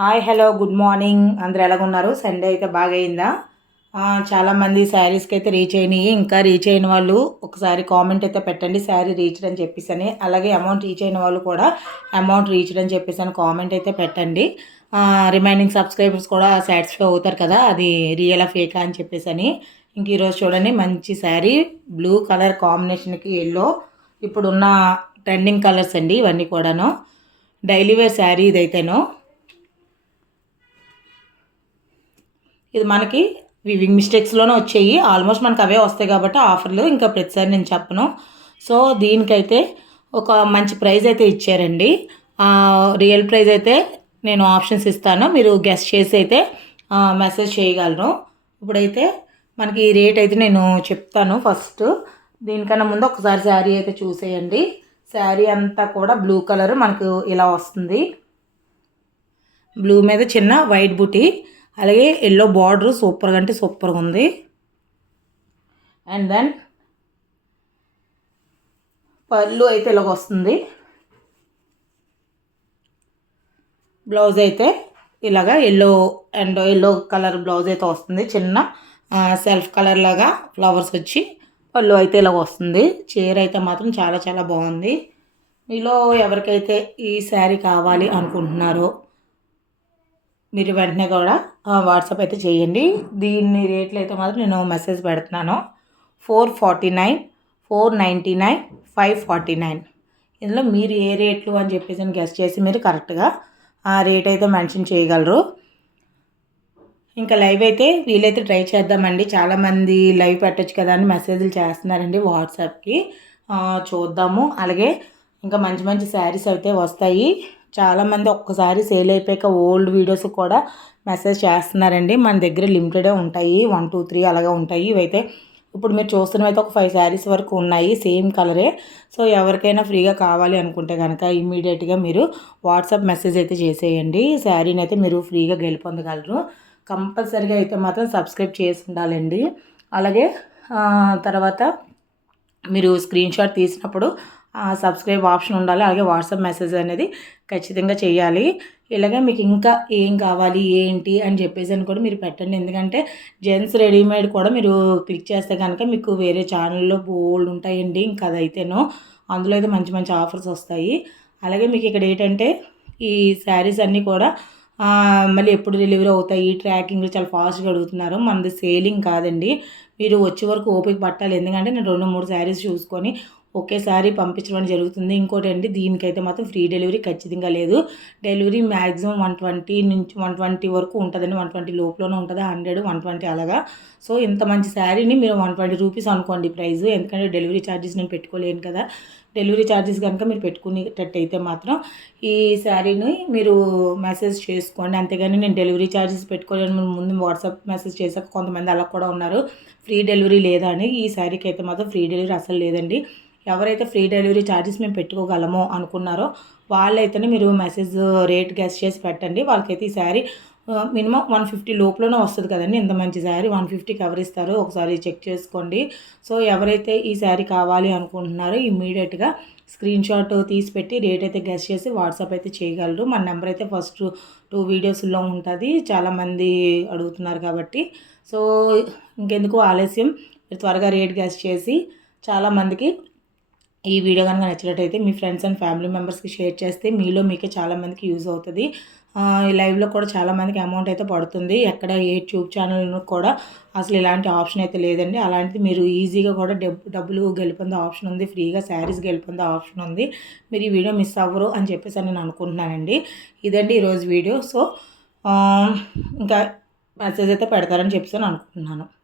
Hi hello good morning. అందరు ఎలాగున్నారు? Sunday అయితే బాగా అయిందా? చాలామంది శారీస్కి అయితే రీచ్ అయినాయి. ఇంకా రీచ్ అయిన వాళ్ళు ఒకసారి కామెంట్ అయితే పెట్టండి, శారీ రీచ్డ్ అని చెప్పేసి అని. అలాగే అమౌంట్ రీచ్ అయిన వాళ్ళు కూడా అమౌంట్ రీచ్డ్ అని చెప్పేసి అని కామెంట్ అయితే పెట్టండి. రిమైనింగ్ సబ్స్క్రైబర్స్ కూడా సాటిస్ఫై అవుతారు కదా, అది రియలా ఫేకా అని చెప్పేసి అని. ఇంక ఈరోజు చూడండి, మంచి శారీ బ్లూ కలర్ కాంబినేషన్కి ఎల్లో, ఇప్పుడున్న ట్రెండింగ్ కలర్స్ అండి ఇవన్నీ కూడాను. డైలీ వేర్ శారీ ఇదైతేను. ఇది మనకి వివింగ్ మిస్టేక్స్లోనే వచ్చాయి, ఆల్మోస్ట్ మనకు అవే వస్తాయి కాబట్టి ఆఫర్లు ఇంకా ప్రతిసారి నేను చెప్పను. సో దీనికైతే ఒక మంచి ప్రైస్ అయితే ఇచ్చారండి. రియల్ ప్రైస్ అయితే నేను ఆప్షన్స్ ఇస్తాను, మీరు గెస్ట్ చేసి అయితే మెసేజ్ చేయగలరు. ఇప్పుడైతే మనకి రేట్ అయితే నేను చెప్తాను. ఫస్ట్ దీనికన్నా ముందు ఒకసారి శారీ అయితే చూసేయండి. శారీ అంతా కూడా బ్లూ కలర్ మనకు ఇలా వస్తుంది. బ్లూ మీద చిన్న వైట్ బుటీ, అలాగే ఎల్లో బార్డర్ సూపర్గా అంటే సూపర్గా ఉంది. అండ్ దెన్ పళ్ళు అయితే ఇలాగ వస్తుంది. బ్లౌజ్ అయితే ఇలాగా yellow and yellow colour blouse అయితే వస్తుంది. చిన్న సెల్ఫ్ కలర్ లాగా ఫ్లవర్స్ వచ్చి పళ్ళు అయితే ఇలాగ వస్తుంది. చీర అయితే మాత్రం చాలా చాలా బాగుంది. మీలో ఎవరికైతే ఈ శారీ కావాలి అనుకుంటున్నారో మీరు వెంటనే కూడా వాట్సాప్ అయితే చేయండి. దీన్ని రేట్లు అయితే మాత్రం నేను మెసేజ్ పెడుతున్నాను. 449, 499, 549. ఇందులో మీరు ఏ రేట్లు అని చెప్పేసి గెస్ట్ చేసి మీరు కరెక్ట్గా ఆ రేట్ అయితే మెన్షన్ చేయగలరు. ఇంకా లైవ్ అయితే వీలైతే ట్రై చేద్దామండి. చాలామంది లైవ్ పెట్టచ్చు కదా అని మెసేజ్లు చేస్తున్నారండి వాట్సాప్కి. చూద్దాము. అలాగే ఇంకా మంచి మంచి శారీస్ అయితే వస్తాయి. చాలామంది ఒక్కసారి సేల్ అయిపోయాక ఓల్డ్ వీడియోస్ కూడా మెసేజ్ చేస్తున్నారండి. మన దగ్గర లిమిటెడే ఉంటాయి, 1, 2, 3 అలాగే ఉంటాయి. ఇవైతే ఇప్పుడు మీరు చూస్తున్నవైతే ఒక 5 శారీస్ వరకు ఉన్నాయి, సేమ్ కలరే. సో ఎవరికైనా ఫ్రీగా కావాలి అనుకుంటే కనుక ఇమ్మీడియట్గా మీరు వాట్సాప్ మెసేజ్ అయితే చేసేయండి. శారీని అయితే మీరు ఫ్రీగా గెలుపొందగలరు. కంపల్సరీగా అయితే మాత్రం సబ్స్క్రైబ్ చేసి ఉండాలండి. అలాగే తర్వాత మీరు స్క్రీన్ షాట్ తీసినప్పుడు సబ్స్క్రైబ్ ఆప్షన్ ఉండాలి. అలాగే వాట్సాప్ మెసేజ్ అనేది ఖచ్చితంగా చేయాలి. ఇలాగే మీకు ఇంకా ఏం కావాలి ఏంటి అని చెప్పేసి అని కూడా మీరు పెట్టండి. ఎందుకంటే జెంట్స్ రెడీమేడ్ కూడా మీరు క్లిక్ చేస్తే కనుక మీకు వేరే ఛానల్లో బోల్డ్ ఉంటాయండి. ఇంకా అదైతేనో అందులో అయితే మంచి మంచి ఆఫర్స్ వస్తాయి. అలాగే మీకు ఇక్కడ ఏంటంటే ఈ శారీస్ అన్నీ కూడా మళ్ళీ ఎప్పుడు డెలివరీ అవుతాయి, ట్రాకింగ్ చాలా ఫాస్ట్గా అడుగుతున్నారు. మనది సేలింగ్ కాదండి, మీరు వచ్చే వరకు ఓపిక పట్టాలి. ఎందుకంటే నేను 2, 3 శారీస్ చూసుకొని ఒకేసారి పంపించడం జరుగుతుంది. ఇంకోటి అండి, దీనికైతే మాత్రం ఫ్రీ డెలివరీ ఖచ్చితంగా లేదు. డెలివరీ మ్యాక్సిమం 120 నుంచి 120 వరకు ఉంటుందండి. 120 లోపలనే ఉంటుంది, 100, 120 అలాగా. సో ఇంత మంచి శారీని మీరు 120 రూపీస్ అనుకోండి ప్రైస్. ఎందుకంటే డెలివరీ ఛార్జెస్ నేను పెట్టుకోలేను కదా. డెలివరీ ఛార్జెస్ కనుక మీరు పెట్టుకునేటట్టయితే మాత్రం ఈ శారీని మీరు మెసేజ్ చేసుకోండి. అంతేగాని నేను డెలివరీ ఛార్జెస్ పెట్టుకోలేను ముందు వాట్సాప్ మెసేజ్ చేశాక కొంతమంది అలా కూడా ఉన్నారు, ఫ్రీ డెలివరీ లేదా అని. ఈ శారీకి అయితే మాత్రం ఫ్రీ డెలివరీ అసలు లేదండి. ఎవరైతే ఫ్రీ డెలివరీ ఛార్జెస్ మేము పెట్టుకోగలమో అనుకున్నారో వాళ్ళైతేనే మీరు మెసేజ్ రేట్ గెస్ చేసి పెట్టండి. వాళ్ళకైతే ఈ శారీ మినిమం 150 లోపలనే వస్తుంది కదండి. ఇంత మంచి శారీ 150కి ఎవరు ఇస్తారు? ఒకసారి చెక్ చేసుకోండి. సో ఎవరైతే ఈ శారీ కావాలి అనుకుంటున్నారో ఇమ్మీడియట్గా స్క్రీన్ షాట్ తీసి పెట్టి రేట్ అయితే గెస్ చేసి వాట్సాప్ అయితే చేయగలరు. మన నెంబర్ అయితే ఫస్ట్ 2 వీడియోస్లో ఉంటుంది, చాలామంది అడుగుతున్నారు కాబట్టి. సో ఇంకెందుకు ఆలస్యం, త్వరగా రేట్ గెస్ చేసి చాలామందికి ఈ వీడియో కనుక నచ్చినట్టయితే మీ ఫ్రెండ్స్ అండ్ ఫ్యామిలీ మెంబర్స్కి షేర్ చేస్తే మీకే చాలామందికి యూజ్ అవుతుంది. ఈ లైవ్లో కూడా చాలామందికి అమౌంట్ అయితే పడుతుంది. ఎక్కడ ఏ ట్యూబ్ ఛానల్ కూడా అసలు ఇలాంటి ఆప్షన్ అయితే లేదండి. అలాంటిది మీరు ఈజీగా కూడా డబ్బులు గెలుపొందే ఆప్షన్ ఉంది, ఫ్రీగా శారీస్ గెలుపొందే ఆప్షన్ ఉంది. మీరు ఈ వీడియో మిస్ అవ్వరు అని చెప్పేసి నేను అనుకుంటున్నానండి. ఇదండి ఈరోజు వీడియో. సో ఇంకా మెసేజ్ అయితే పెడతారని చెప్పేసి అనుకుంటున్నాను.